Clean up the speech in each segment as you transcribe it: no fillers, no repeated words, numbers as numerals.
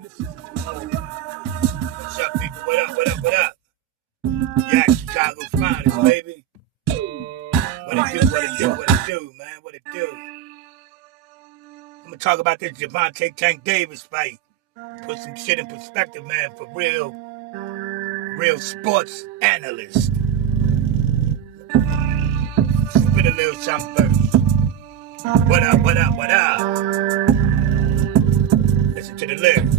What's up, people? What up, what up, what up? Yeah, Chicago's finest, baby. What it do, what it do, what it do, man, what it do. I'm gonna talk about this Gervonta Tank Davis fight. Put some shit in perspective, man, for real sports analyst. Spit a little something first. What up, what up, what up? Listen to the lyrics.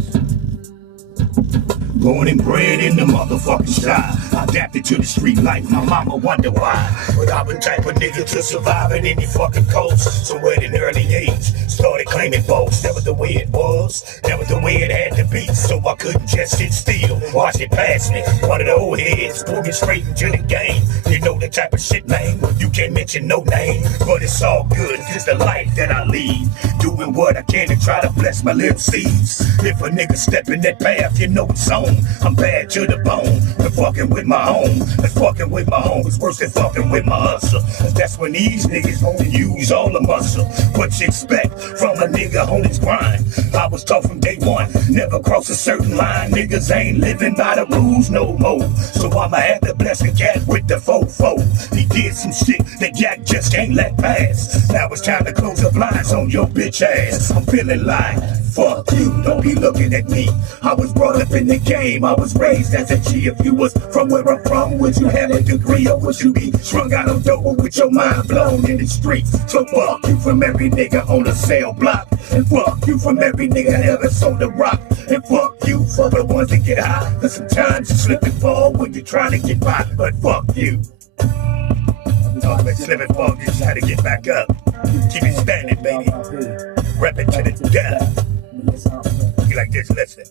Born and bred in the motherfucking sky. Adapted to the street life, my mama wonder why. But I'm the type of nigga to survive in any fucking coast. So at an early age, started claiming boats. That was the way it was, that was the way it had to be. So I couldn't just sit still, watch it pass me. One of the old heads pulled me straight into the game. You know the type of shit, man, you can't mention no name. But it's all good, it's the life that I lead. Doing what I can to try to bless my little seeds. If a nigga step in that path, you know it's on. I'm bad to the bone, but fucking with my home. And fucking with my home is worse than fucking with my hustle. That's when these niggas only use all the muscle. What you expect from a nigga on his grind? I was taught from day one, never cross a certain line. Niggas ain't living by the rules no more. So I'ma have to bless the cat with the fofo. He did some shit that Jack just can't let pass. Now it's time to close the blinds on your bitch ass. I'm feeling like, fuck you, don't be looking at me. I was brought up in the game, I was raised as a G. If you was from where I'm from, would you have a degree or would you be strung out on dope with your mind blown in the streets? So fuck you from every nigga on the cell block. And fuck you from every nigga that ever sold a rock. And fuck you for the ones that get high. Cause sometimes you slip and fall when you're trying to get by. But fuck you. Oh, but slip and fall, you just gotta get back up. Keep it standing, baby. Rep it to the death. You like this, listen.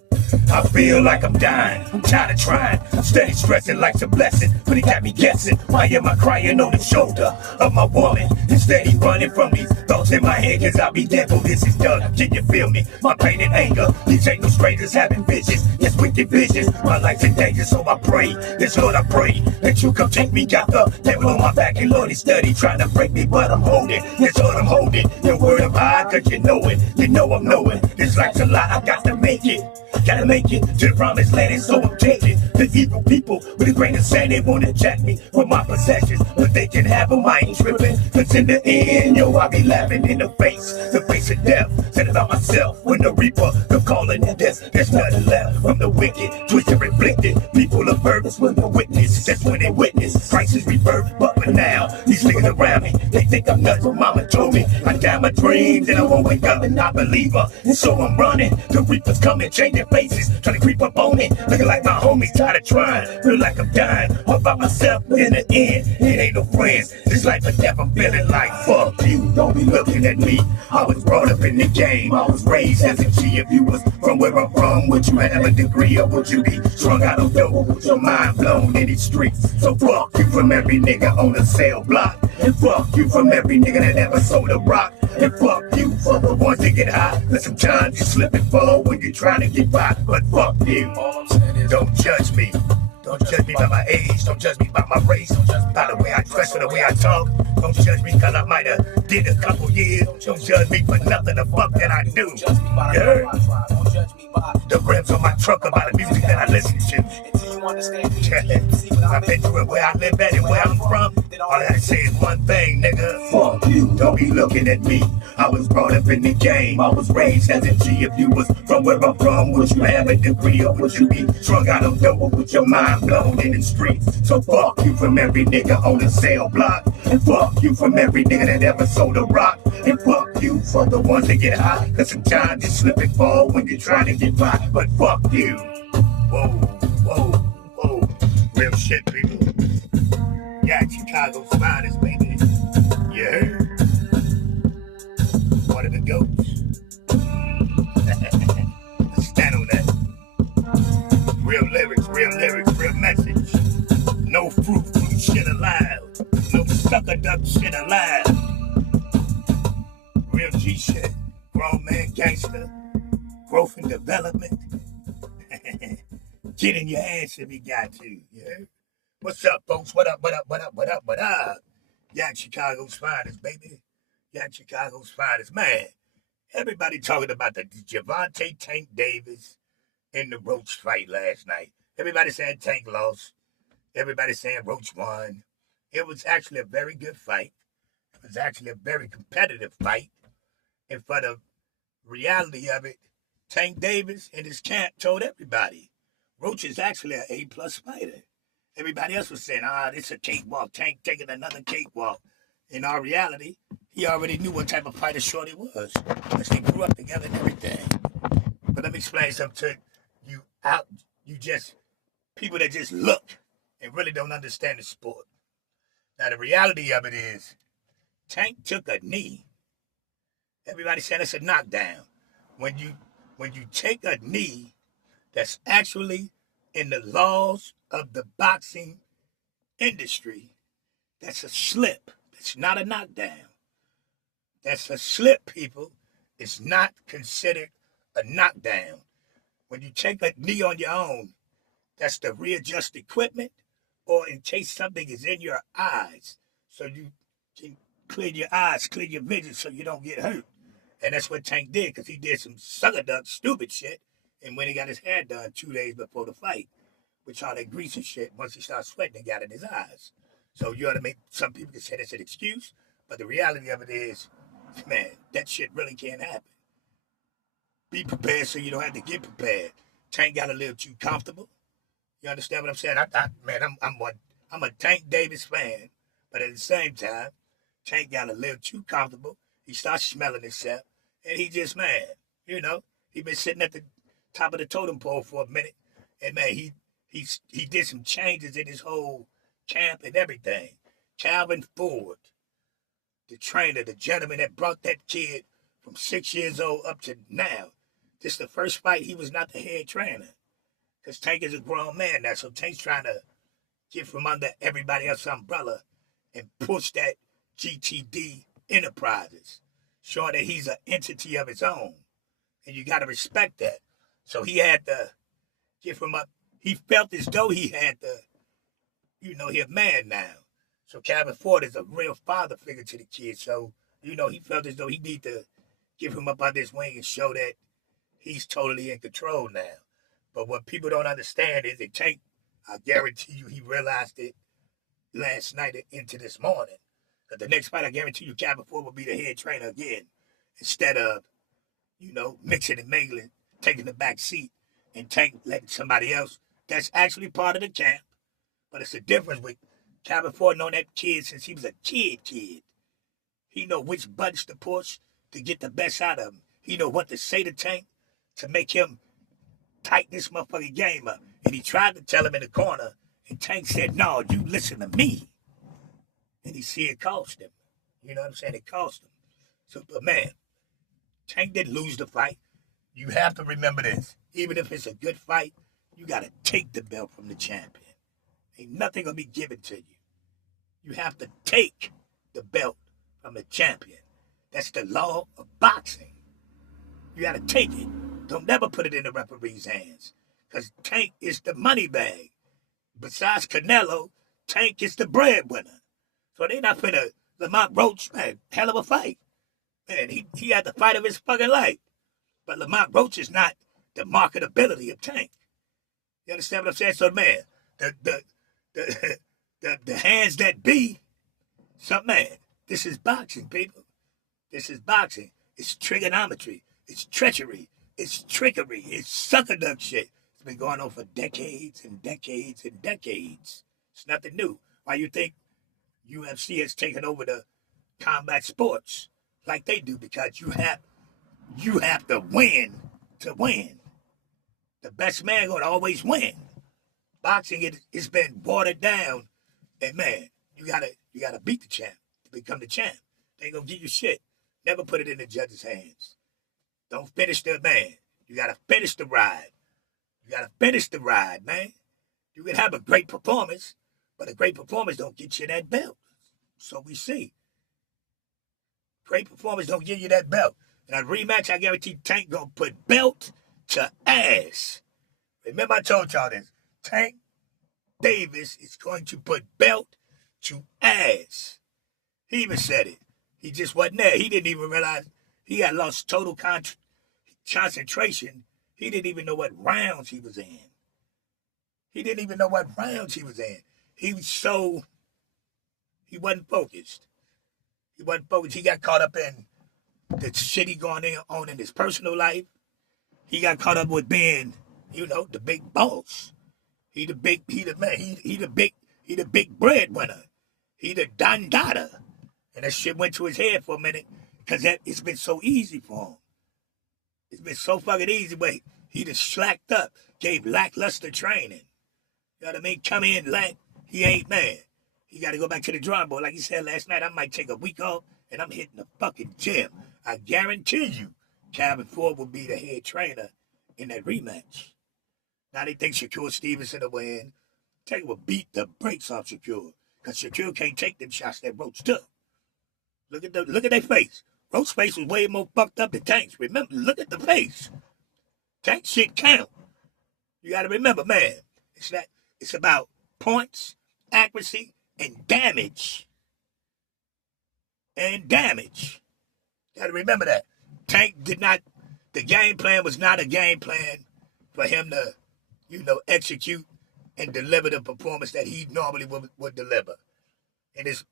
I feel like I'm dying, I'm tired of trying. I'm steady stressing life's a blessing, but it got me guessing. Why am I crying on the shoulder of my woman? Instead he running from these thoughts in my head, cause I'll be dead for this is done. Can you feel me? My pain and anger, these ain't no strangers having visions. Yes, wicked visions, my life's in danger, so I pray. Yes, Lord, I pray that you come take me. Got the devil on my back and Lord, he's steady trying to break me, but I'm holding. Yes, Lord, I'm holding. Your word of God, cause you know it. You know I'm knowing. This life's a lie, I got to make it. Gotta make it to the promised land, and so I'm taking the evil people with a grain of sand. They wanna jack me for my possessions, but they can have them, I ain't tripping. Cause in the end, yo, I be laughing in the face of death. Said about myself when the reaper come calling it death. There's nothing left from the wicked, twisted, reflected. People of purpose when the witness, that's when they witness. Christ is rebirth, but for now, these niggas around me, they think I'm nuts. But mama told me I die my dreams and I won't wake up and I believe her. And so I'm running, the reapers coming, changing faces, trying to creep up on it, looking like my homies tired of trying, feel like I'm dying, all by myself. In the end, it ain't no friends, this life or death. I'm feeling like, fuck you, don't be looking at me. I was brought up in the game, I was raised as a G. If you was from where I'm from, would you have a degree or would you be strung out on dope with your mind blown in these streets? So fuck you from every nigga on the cell block, and fuck you from every nigga that ever sold a rock, and fuck you for the ones that get high. Cause sometimes you slip and fall when you're trying to get by. But fuck you. All I'm saying is, don't judge me. Don't judge me by my age. Don't judge me by my race. Don't judge me by the way I dress or the way I talk. Don't judge me cause I might have did a couple years. Don't judge me for nothing the fuck that I do. You heard? The rims on my truck about the music that I listen to. I've been through it where I live at and where I'm from. All I gotta say is one thing, nigga. Fuck you, don't be looking at me. I was brought up in the game, I was raised as a G. If you was from where I'm from, would you have a degree or would you be strung out on dope with your mind blown in the streets? So fuck you from every nigga on the cell block, and fuck you from every nigga that ever sold a rock, and fuck you for the ones that get high. Cause sometimes you slip and fall when you're trying to get by. But fuck you. Whoa, whoa, whoa. Real shit, people. Yeah, Chicago's finest, baby. You heard? One of the goats. Stand on that. Real lyrics, real message. No fruit shit allowed. No sucker duck shit allowed. Real G shit. Grown man gangster. Growth and development. Get in your ass if you got to. Yeah. What's up, folks? What up? Yeah, Chicago's finest, baby. Yeah, Chicago's finest. Man, everybody talking about the Gervonta Tank Davis in the Roach fight last night. Everybody saying Tank lost. Everybody saying Roach won. It was actually a very good fight. It was actually a very competitive fight. And for the reality of it, Tank Davis and his camp told everybody Roach is actually an A-plus fighter. Everybody else was saying, this is a cakewalk. Tank taking another cakewalk. In our reality, he already knew what type of fighter Shorty was. Because they grew up together and everything. But let me explain something to you people that just look and really don't understand the sport. Now, the reality of it is, Tank took a knee. Everybody saying it's a knockdown. When you take a knee, that's actually in the laws of the boxing industry, that's a slip. It's not a knockdown. That's a slip, people. It's not considered a knockdown. When you take a knee on your own, that's to readjust equipment or in case something is in your eyes so you can clear your eyes, clear your vision so you don't get hurt. And that's what Tank did because he did some sucker duck stupid shit. And when he got his hair done 2 days before the fight, with all that grease and shit, once he started sweating, it got in his eyes. So you ought to make, some people can say that's an excuse, but the reality of it is, man, that shit really can't happen. Be prepared so you don't have to get prepared. Tank got a little too comfortable. You understand what I'm saying? I'm a Tank Davis fan, but at the same time, Tank got a little too comfortable. He starts smelling himself, and he just, man, he been sitting at the top of the totem pole for a minute, and man, he did some changes in his whole camp and everything. Calvin Ford, the trainer, the gentleman that brought that kid from 6 years old up to now. This is the first fight he was not the head trainer. Because Tank is a grown man now, so Tank's trying to get from under everybody else's umbrella and push that GTD Enterprises, showing that he's an entity of his own. And you got to respect that. So he had to get from up. He felt as though he had to, he's a man now. So Calvin Ford is a real father figure to the kid. So, he felt as though he need to give him up under his wing and show that he's totally in control now. But what people don't understand is that Tank, I guarantee you, he realized it last night into this morning. But the next fight, I guarantee you, Calvin Ford will be the head trainer again. Instead of, mixing and mingling, taking the back seat, and Tank letting somebody else that's actually part of the camp. But it's a difference with Calvin Ford knowing that kid since he was a kid. He know which buttons to push to get the best out of him. He know what to say to Tank to make him tighten this motherfucking game up. And he tried to tell him in the corner, and Tank said, no, you listen to me. And he see it cost him. You know what I'm saying? It cost him. So, but man, Tank didn't lose the fight. You have to remember this. Even if it's a good fight, you got to take the belt from the champion. Ain't nothing going to be given to you. You have to take the belt from the champion. That's the law of boxing. You got to take it. Don't never put it in the referee's hands. Because Tank is the money bag. Besides Canelo, Tank is the breadwinner. So they're not finna, Lamont Roach, man, hell of a fight. Man, he had the fight of his fucking life. But Lamont Roach is not the marketability of Tank. You understand what I'm saying? So, man, the hands that be, man, this is boxing, people. This is boxing. It's trigonometry. It's treachery. It's trickery. It's sucker duck shit. It's been going on for decades and decades and decades. It's nothing new. Why you think UFC has taken over the combat sports like they do? Because you have to win to win. The best man gonna always win. Boxing, it's been watered down, and man, you gotta beat the champ to become the champ. They ain't gonna give you shit. Never put it in the judge's hands. Don't finish the man. You gotta finish the ride. You gotta finish the ride, man. You can have a great performance, but a great performance don't get you that belt. So we see. Great performance don't give you that belt. And a rematch, I guarantee Tank gonna put belt to ass. Remember I told y'all this. Tank Davis is going to put belt to ass. He even said it. He just wasn't there. He didn't even realize he had lost total concentration. He didn't even know what rounds he was in. He didn't even know what rounds he was in. He wasn't focused. He wasn't focused. He got caught up in the shit he going on in his personal life. He got caught up with being, the big boss. He the big breadwinner. He the Don Dada. And that shit went to his head for a minute because it's been so easy for him. It's been so fucking easy, but he just slacked up, gave lackluster training. You know what I mean? Come in, he ain't man. He got to go back to the drawing board. Like he said last night, I might take a week off and I'm hitting the fucking gym. I guarantee you, Calvin Ford will be the head trainer in that rematch. Now they think Shakur Stevenson will win. Tank will beat the brakes off Shakur because Shakur can't take them shots that Roach took. Look at their face. Roach's face was way more fucked up than Tank's. Remember, look at the face. Tank shit count. You got to remember, man. It's about points, accuracy, and damage. Got to remember that. Tank the game plan was not a game plan for him to, execute and deliver the performance that he normally would deliver. And there's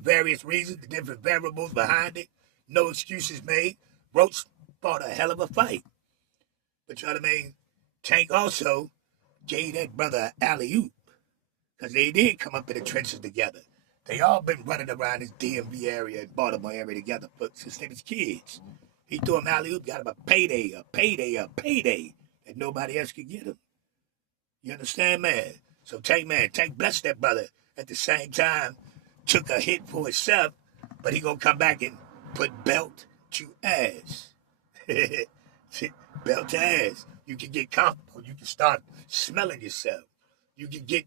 various reasons, the different variables behind it. No excuses made. Roach fought a hell of a fight. But you know what I mean? Tank also gave that brother an alley-oop. Because they did come up in the trenches together. They all been running around this DMV area and Baltimore area together since they was kids. He threw him alley-oop, got him a payday, that nobody else could get him. You understand, man? So Tank blessed that brother. At the same time, took a hit for himself, but he gonna come back and put belt to ass. Belt to ass. You can get comfortable. You can start smelling yourself. You can get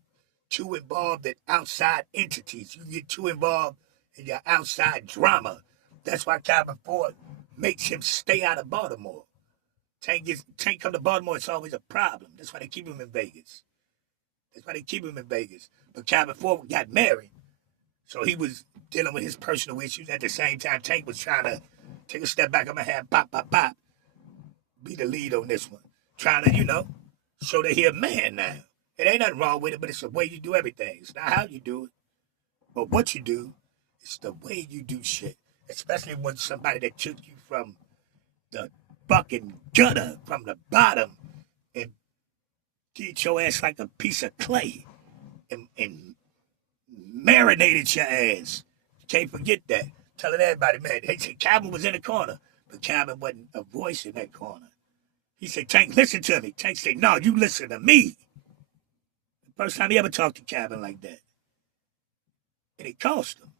too involved in outside entities. You can get too involved in your outside drama. That's why Calvin Ford makes him stay out of Baltimore. Tank come to Baltimore, it's always a problem. That's why they keep him in Vegas. But Calvin Ford got married. So he was dealing with his personal issues. At the same time, Tank was trying to take a step back. I'm going to have pop, be the lead on this one. Trying to, show that he a man now. It ain't nothing wrong with it, but it's the way you do everything. It's not how you do it, but what you do. It's the way you do shit. Especially when somebody that took you from the fucking gutter, from the bottom, and did your ass like a piece of clay and marinated your ass. You can't forget that. Telling everybody, man, they said Calvin was in the corner, but Calvin wasn't a voice in that corner. He said, Tank, listen to me. Tank said, no, you listen to me. The first time he ever talked to Calvin like that. And it cost him.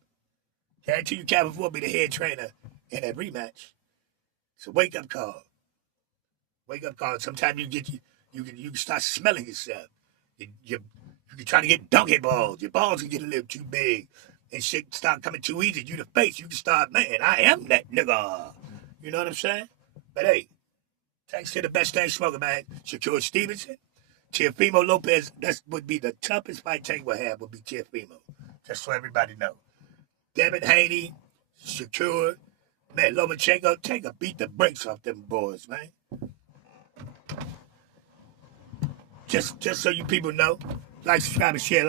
Guarantee you Calvin Ford be the head trainer in that rematch. It's a wake-up call. Sometimes you can start smelling yourself. You can try to get donkey balls. Your balls can get a little too big. And shit start coming too easy. You the face. You can start, man, I am that nigga. You know what I'm saying? But hey, thanks to the best thing smoking, man. Shakur Stevenson, Teofimo Lopez. That would be the toughest fight Tank would have, would be Teofimo. Just so everybody know. Devin Haney, Shakur, man, Lomachenko, Tank will beat the brakes off them boys, man. Just so you people know. Like, subscribe, and share.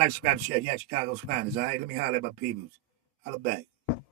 Yeah, Chicago's finest, all right? Let me holler at my peoples. Holler back.